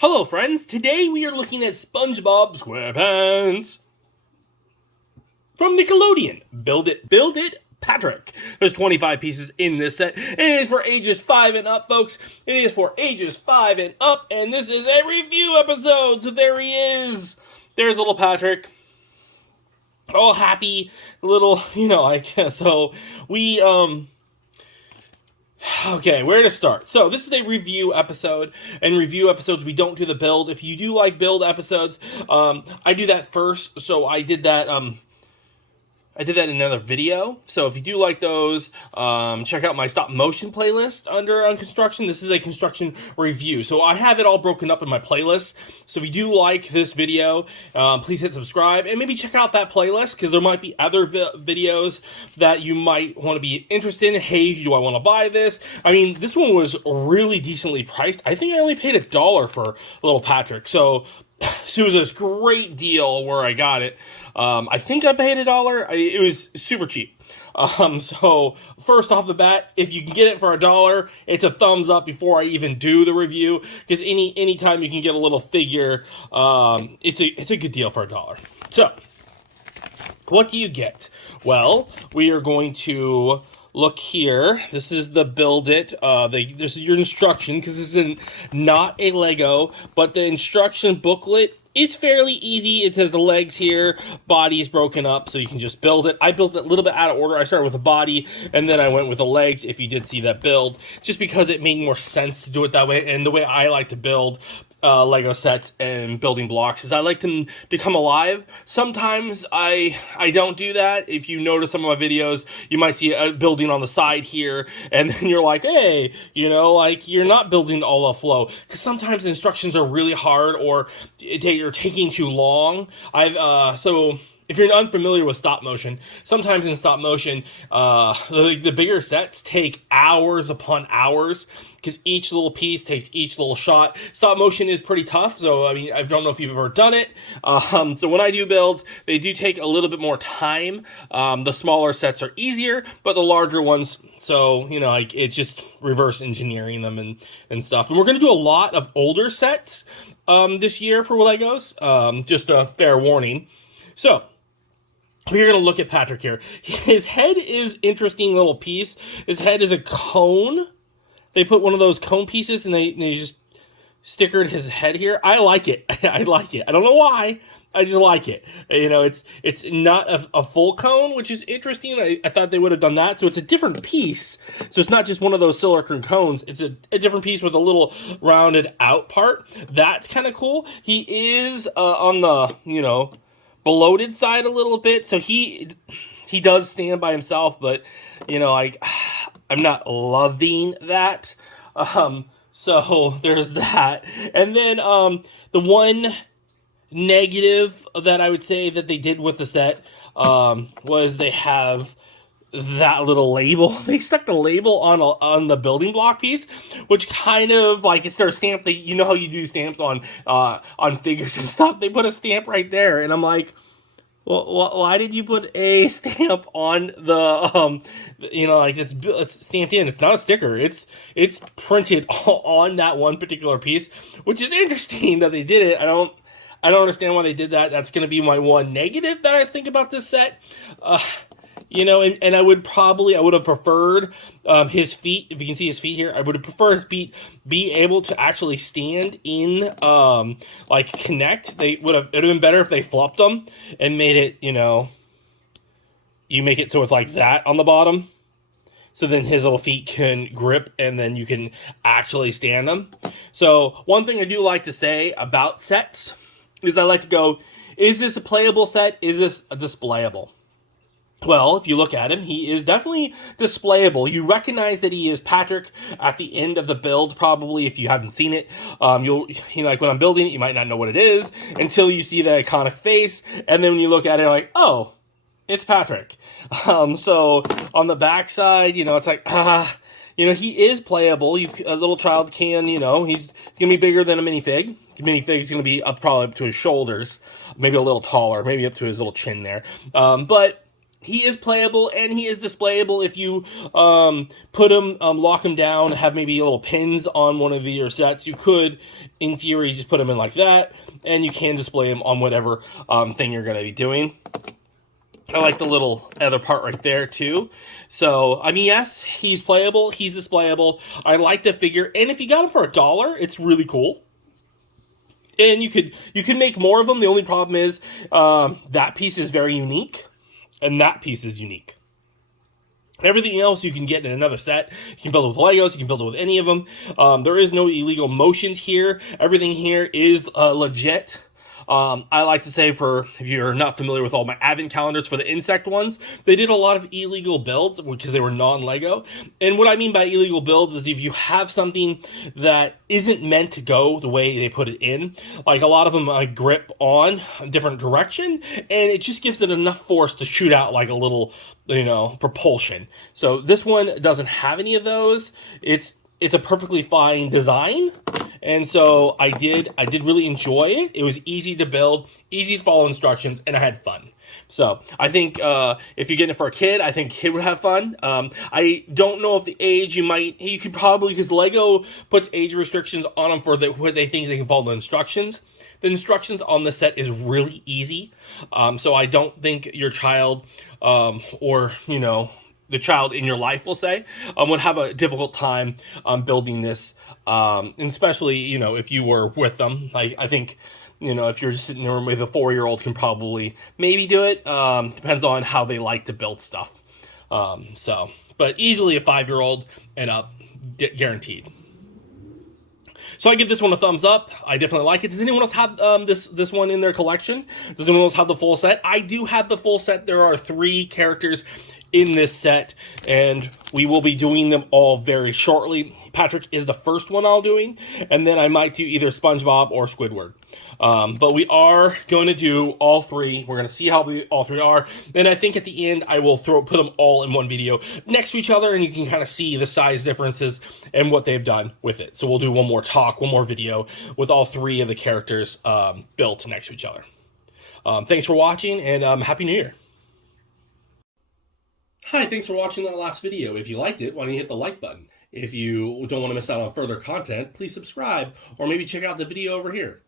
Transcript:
Hello friends, today we are looking at SpongeBob Squarepants from Nickelodeon. Build it, Patrick. There's 25 pieces in this set, and it is for ages 5 and up, folks. It is for ages 5 and up, and this is a review episode, so there he is. There's little Patrick. All happy, little, so we, okay, where to start? So this is a review episode, and review episodes we don't do the build. If you do like build episodes, I do that first. So I did that in another video. So if you do like those, check out my stop motion playlist under construction. This is a construction review. So I have it all broken up in my playlist. So if you do like this video, please hit subscribe and maybe check out that playlist because there might be other videos that you might want to be interested in. Hey, do I want to buy this? I mean, this one was really decently priced. I think I only paid $1 for little Patrick. So it was this great deal where I got it. I think I paid $1. It was super cheap. So first off the bat, if you can get it for $1, it's a thumbs up before I even do the review. Because anytime you can get a little figure, it's a good deal for $1. So what do you get? Well, we are going to look here. This is the build it. This is your instruction because this is not a Lego, but the instruction booklet is fairly easy. It has the legs here, body is broken up, so you can just build it. I built it a little bit out of order. I started with the body, and then I went with the legs, if you did see that build, just because it made more sense to do it that way, and the way I like to build Lego sets and building blocks is I like them to come alive. Sometimes I don't do that. If you notice some of my videos, you might see a building on the side here, and then you're like, hey, you're not building all the flow. Because sometimes the instructions are really hard or you're taking too long. So if you're unfamiliar with stop motion, sometimes in stop motion, the bigger sets take hours upon hours because each little piece takes each little shot. Stop motion is pretty tough, so I mean, I don't know if you've ever done it. So when I do builds, they do take a little bit more time. The smaller sets are easier, but the larger ones, so it's just reverse engineering them and stuff. And we're gonna do a lot of older sets this year for Legos. Just a fair warning. So we're going to look at Patrick here. His head is interesting little piece. His head is a cone. They put one of those cone pieces and they just stickered his head here. I like it. I like it. I don't know why. I just like it. It's not a full cone, which is interesting. I thought they would have done that. So it's a different piece. So it's not just one of those silicone cones. It's a different piece with a little rounded out part. That's kind of cool. He is on the, bloated side a little bit, so he does stand by himself, but I'm not loving that. So there's that. And then the one negative that I would say that they did with the set was they have that little label. They stuck the label on the building block piece, which kind of like it's their stamp. You know how you do stamps on figures and stuff. They put a stamp right there, and I'm like, well, why did you put a stamp on the it's stamped in? It's not a sticker. It's printed on that one particular piece, which is interesting that they did it. I don't understand why they did that. That's going to be my one negative that I think about this set. And I would have preferred his feet, if you can see his feet here, I would have preferred his feet be able to actually stand in, connect. It would have been better if they flopped them and made it, you make it so it's like that on the bottom. So then his little feet can grip and then you can actually stand them. So one thing I do like to say about sets is I like to go, is this a playable set? Is this a displayable? Well, if you look at him, he is definitely displayable. You recognize that he is Patrick at the end of the build, probably, if you haven't seen it. Like when I'm building it, you might not know what it is until you see the iconic face, and then when you look at it, you're like, oh, it's Patrick. So on the back side, it's like, he is playable. A little child can, he's going to be bigger than a minifig. The minifig is going to be probably up to his shoulders, maybe a little taller, maybe up to his little chin there. But he is playable and he is displayable if you put him, lock him down, have maybe little pins on one of your sets. You could, in theory, just put him in like that, and you can display him on whatever thing you're going to be doing. I like the little other part right there too. So, I mean, yes, he's playable, he's displayable. I like the figure, and if you got him for $1, it's really cool. And you could make more of them. The only problem is that piece is very unique, and that piece is unique. Everything else you can get in another set. You can build it with Legos. You can build it with any of them. There is no illegal motions here. Everything here is legit. I like to say, for if you're not familiar with all my advent calendars for the insect ones, they did a lot of illegal builds because they were non-Lego. And what I mean by illegal builds is if you have something that isn't meant to go the way they put it in, like a lot of them grip on a different direction, and it just gives it enough force to shoot out like a little, propulsion. So this one doesn't have any of those. It's a perfectly fine design. And so I did really enjoy it. It was easy to build, easy to follow instructions, and I had fun. So I think if you're getting it for a kid, I think kid would have fun. I don't know if the age you could probably, because Lego puts age restrictions on them for what they think they can follow the instructions. The instructions on the set is really easy. So I don't think your child or the child in your life, will say, would have a difficult time building this, and especially, if you were with them. Like, I think, if you're just sitting there with a 4-year-old can probably maybe do it. Depends on how they like to build stuff. But easily a 5-year-old and up, guaranteed. So I give this one a thumbs up. I definitely like it. Does anyone else have this one in their collection? Does anyone else have the full set? I do have the full set. There are 3 characters in this set, and we will be doing them all very shortly. Patrick is the first one I'll doing, and then I might do either SpongeBob or Squidward. But we are going to do all 3. We're going to see how all 3 are. And I think at the end, I will put them all in one video next to each other, and you can kind of see the size differences and what they've done with it. So we'll do one more video with all 3 of the characters built next to each other. Thanks for watching, and Happy New Year. Hi, thanks for watching that last video. If you liked it, why don't you hit the like button? If you don't want to miss out on further content, please subscribe, or maybe check out the video over here.